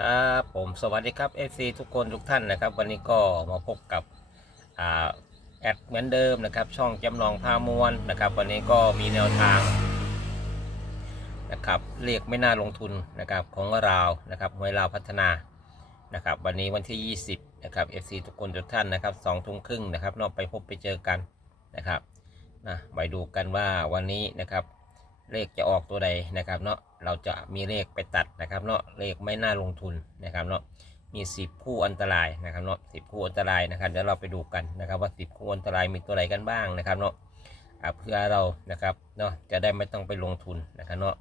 ครับผมสวัสดีครับ FC ทุกคนทุกท่านนะครับ วันนี้ก็มาพบกับอแอดเหมือนเดิมนะครับ ช่องจำลองพามวลนะครับ วันนี้ก็มีแนวทางนะครับเรียกไม่น่าลงทุนนะครับของเรานะครับหวยลาวพัฒนานะครับ วันนี้วันที่ 20นะครับ FC ทุกคนทุกท่านนะครับสองทุ่มครึ่งนะครับนอกไปพบไปเจอกันนะครับนะไปดูกันว่าวันนี้นะครับ เลขจะออกตัวใดนะครับเนาะเราจะมีเลขไปตัดนะครับเนาะเลขไม่น่าลงทุนนะครับเนาะมี 10 คู่อันตรายนะครับเนาะสิคู่อันตรายนะครับเดี๋ยวเราไปดูกันนะครับว่า 10 คู่อันตรายมีตัวใดกันบ้างนะครับเนาะเพื่อเรานะครับเนาะจะได้ไม่ต้องไปลงทุนนะครับเนาะ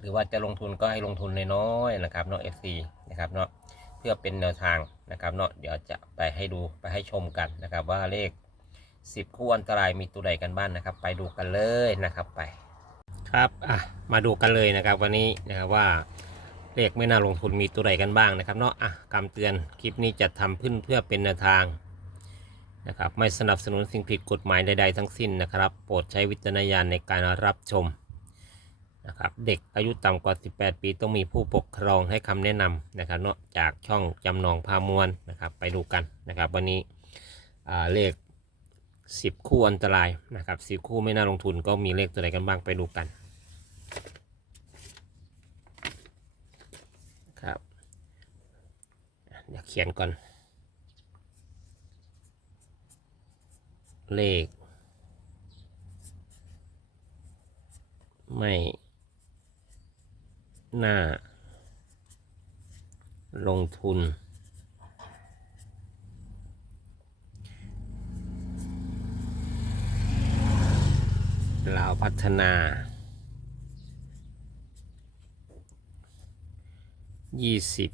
หรือว่าจะลงทุนก็ให้ลงทุนน้อยๆนะครับเนาะ FC นะครับเนาะเพื่อเป็นแนวทางนะครับเนาะเดี๋ยวจะไปให้ดูไปให้ชมกันนะครับว่าเลข 10 คู่อันตรายมีตัวใดกันบ้างนะครับ ไปดูกันเลยนะครับไป ครับอะมาดูกันเลยนะครับวันนี้นะครับว่าเลขไม่น่าลงทุนมีตัวใดกันบ้างนะครับเนาะอะคำเตือนคลิปนี้จะทำขึ้นเพื่อเป็นแนวทางนะครับไม่สนับสนุนสิ่งผิดกฎหมายใดๆทั้งสิ้นนะครับ โปรดใช้วิจารณญาณในการรับชมนะครับเด็กอายุต่ำกว่า 18 ปีต้องมีผู้ปกครองให้คำแนะนำนะครับเนาะจากช่องจำนองพามวลนะครับไปดูกันนะครับ วันนี้เลข 10คู่อันตรายนะครับ10คู่ไม่น่าลงทุนก็มีเลขตัวไหนกันบ้างไปดูกันครับเดี๋ยวเขียนก่อน เลข ไม่น่าลงทุน ลาวพัฒนา ยี่สิบ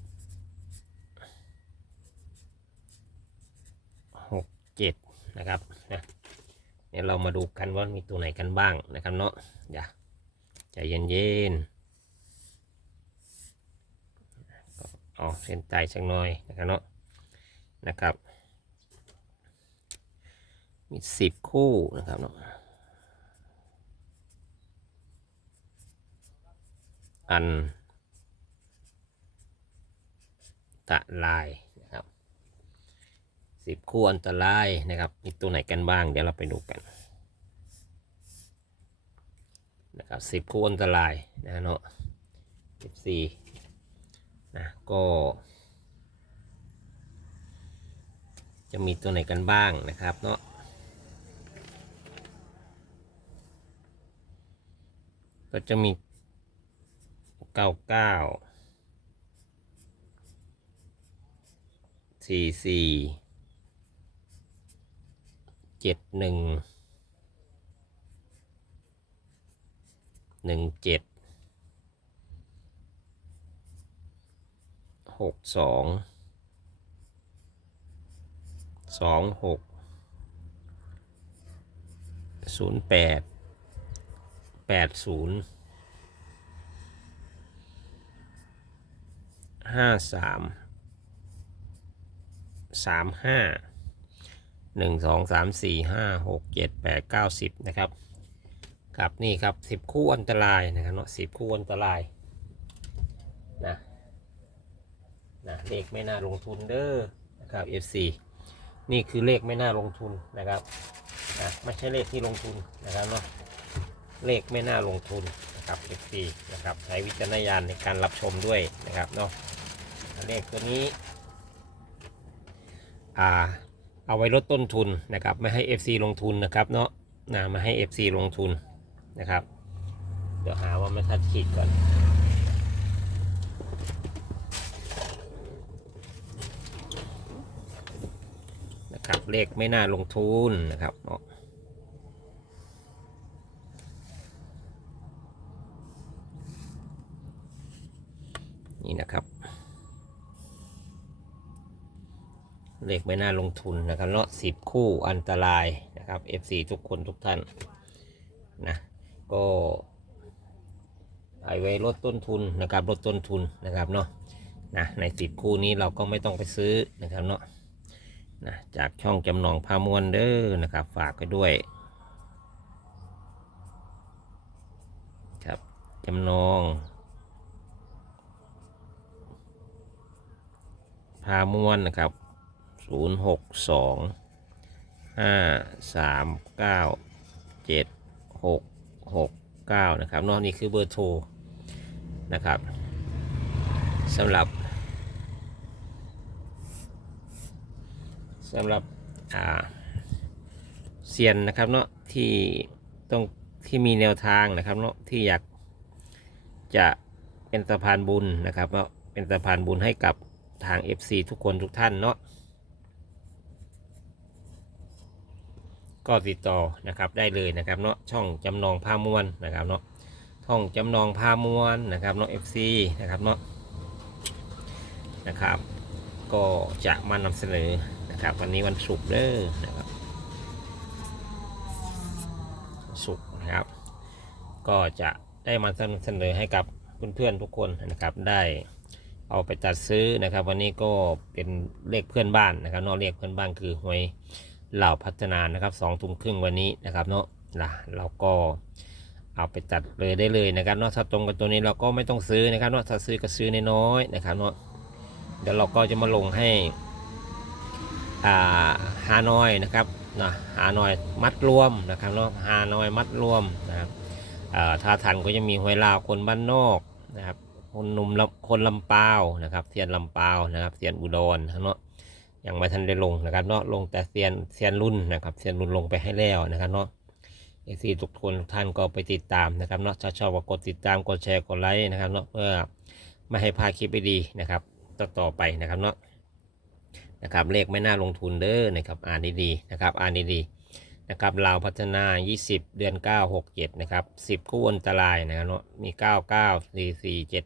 หกเจ็ดนะครับนะเดี๋ยเรามาดูกันว่ามีตัวไหนกันบ้างนะครับเนาะอย่าใจเย็นๆก็เอาเส้นใจสักหน่อยนะครับเนาะนะครับ มีสิบคู่นะครับเนาะ อันตะลายนะครับสิบคู่อันตรายนะครับ มีตัวไหนกันบ้าง เดี๋ยวเราไปดูกันนะครับสิบคู่อันตรายนะเนาะสิบสี่นะก็ จะมีตัวไหนกันบ้างนะครับเนาะก็จะมี เก้าเก้าสี่สี่เจ็ดหนึ่งหนึ่งเจ็ดหกสองสองหกศูนย์แปดแปดศูนย์ ห้าสามสามห้าหนึ่งสองสามสี่ห้าหกเจ็ดแปดเก้าสิบนะครับครับนี่ครับสิบคู่อันตรายนะครับเนาะสิบคู่อันตรายนะนะเลขไม่น่าลงทุนเด้อนะครับ FC นี่คือเลขไม่น่าลงทุนนะครับนะไม่ใช่เลขที่ลงทุนนะครับเนาะเลขไม่น่าลงทุนนะครับ FC นะครับใช้วิจารณญาณในการรับชมด้วยนะครับเนาะ เลขตัวนี้อ่าเอาไว้ลดต้นทุนนะครับไม่ให้ FC ลงทุนนะครับเนาะนะมาให้ FC ลงทุนนะครับ เดี๋ยวหาว่าไม่ทัดขีดก่อนนะครับเลขไม่น่าลงทุนนะครับเนาะนี่นะครับ เลขไม่น่าลงทุนนะครับเนาะสิบคู่อันตรายนะครับ FC ทุกคนทุกท่านนะก็เอไว้ลดต้นทุนนะครับลดต้นทุนนะครับเนาะนะในสิบคู่นี้เราก็ไม่ต้องไปซื้อนะครับเนาะนะจากช่องจำนองพามวนเด้อนะครับฝากไปด้วยครับจำนองพามวนนะครับ ศูนย์หกสองห้าสามเก้าเจ็ดหกหกเก้านะครับนอกนี่คือเบอร์โทรนะครับสำหรับสำหรับเซียนนะครับเนาะที่ต้องที่มีแนวทางนะครับเนาะที่อยากจะเป็นสะพานบุญนะครับเนาะเป็นสะพานบุญให้กับทาง FC ทุกคนทุกท่านเนาะ ก็ติดต่อนะครับได้เลยนะครับเนาะช่องจำนองผ้ามวนนะครับเนาะช่องจำนองผ้ามวนนะครับเนาะ FC นะครับเนาะนะครับ ก็จะมานำเสนอนะครับ วันนี้วันศุกร์เด้อนะครับศุกร์นะครับ ก็จะได้มานำเสนอให้กับเพื่อนๆทุกคนนะครับได้เอาไปตัดซื้อนะครับ วันนี้ก็เป็นเลขเพื่อนบ้านนะครับเนอกเลขเพื่อนบ้านคือหวย เหล่าพัฒนานะครับสองทุ่มครึ่งวันนี้นะครับเนาะนะเราก็เอาไปตัดเลยได้เลยนะครับเนาะถ้าตรงกับตัวนี้เราก็ไม่ต้องซื้อนะครับเนาะถ้าซื้อก็ซื้อน้อยๆนะครับเนาะเดี๋ยวเราก็จะมาลงให้อ่าฮานอยนะครับนะฮานอยมัดรวมนะครับเนาะฮานอยมัดรวมนะครับอ่าถ้าทันก็จะมีหวยลาวคนบ้านนอกนะครับคนหนุ่มลำคนลำปาวนะครับเซียนลำปาวนะครับเซียนอุดรทั้งเนาะ ยังไม่ทันได้ลงนะครับเนาะลงแต่เซียนเซียนรุ่นนะครับเซียนรุ่นลงไปให้แล้วนะครับเนาะเอซีทุกคนทุกท่านก็ไปติดตามนะครับเนาะชอบก็กดติดตามกดแชร์กดไลค์นะครับเนาะเพื่อไม่ให้พลาดคลิปไปดีนะครับต่อต่อไปนะครับเนาะนะครับเลขไม่น่าลงทุนเด้อนะครับอ่านดีๆนะครับอ่านดีๆนะครับลาวพัฒนา 20 เดือน 9 6 7นะครับ10 คู่อันตรายนะครับเนาะมี 9 9 4 4 7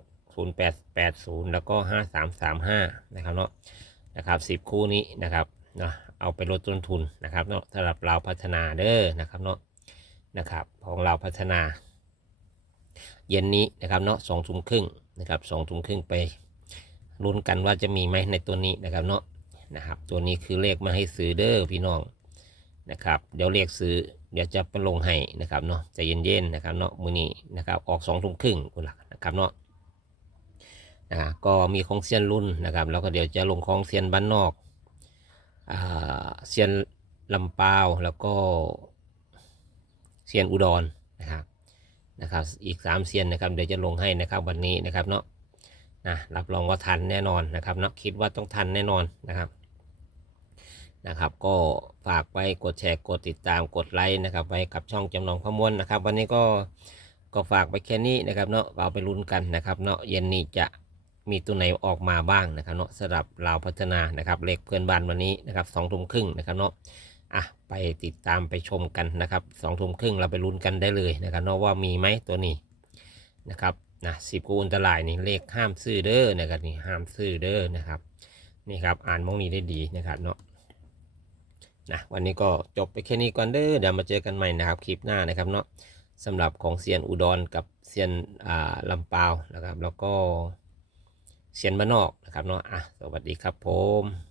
1 0 8 8 0 แล้วก็ 5 3 3 5 นะครับเนาะนะครับ 10 คู่นี้นะครับเนาะเอาไปลดต้นทุนนะครับเนาะสำหรับลาพัฒนาเด้อนะครับเนาะนะครับของเราพัฒนา เย็นนี้นะครับเนาะสองทุ่มครึ่งนะครับสองทุ่มครึ่งไปลุ้นกันว่าจะมีไหมในตัวนี้นะครับเนาะนะครับ ตัวนี้คือเลขมาให้ซื้อเด้อพี่น้องนะครับ เดี๋ยวเลขซื้อเดี๋ยวจะไปลงให้นะครับเนาะใจเย็นๆนะครับเนาะมือนี้นะครับออกสองทุ่มครึ่งคุณลักนะครับเนาะ นะก็มีของเซียนรุ่นนะครับ แล้วก็เดี๋ยวจะลงของเซียนบ้านนอกเซียนลำปาวแล้วก็เซียนอุดรนะครับนะครับ อีก3เซียนนะครับเดี๋ยวจะลงให้นะครับวันนี้นะครับเนาะนะรับรองว่าทันแน่นอนนะครับเนาะคิดว่าต้องทันแน่นอนนะครับนะครับ ก็ฝากไปกดแชร์กดติดตามกดไลค์นะครับไว้กับช่องจำลองข้อมูลนะครับ วันนี้ก็ก็ฝากไปแค่นี้นะครับเนาะเอาไปลุ้นกันนะครับเนาะเย็นนี้จะ มีตัวไหนออกมาบ้างนะครับเนาะสำหรับเราวพัฒนานะครับเลขเพื่อนบ้านวันนี้นะครับสองทุ่มครึ่งนะครับเนาะอะไปติดตามไปชมกันนะครับสองทุ่มครึ่งเราไปลุ้นกันได้เลยนะครับเนาะว่ามีไหมตัวนี้นะครับนะสิบกูอันตรายนี่เลขห้ามซื้อเด้อนะครับนี่ห้ามซื้อเด้อนะครับนี่ครับอ่านมองนี้ได้ดีนะครับเนาะนะวันนี้ก็จบไปแค่นี้ก่อนเด้อเดี๋ยวมาเจอกันใหม่นะครับคลิปหน้านะครับเนาะสำหรับของเซียนอุดรกับเซียนอ่าลำปาวนะครับแล้วก็ เซียนบ้านนอกนะครับเนาะอะสวัสดีครับผม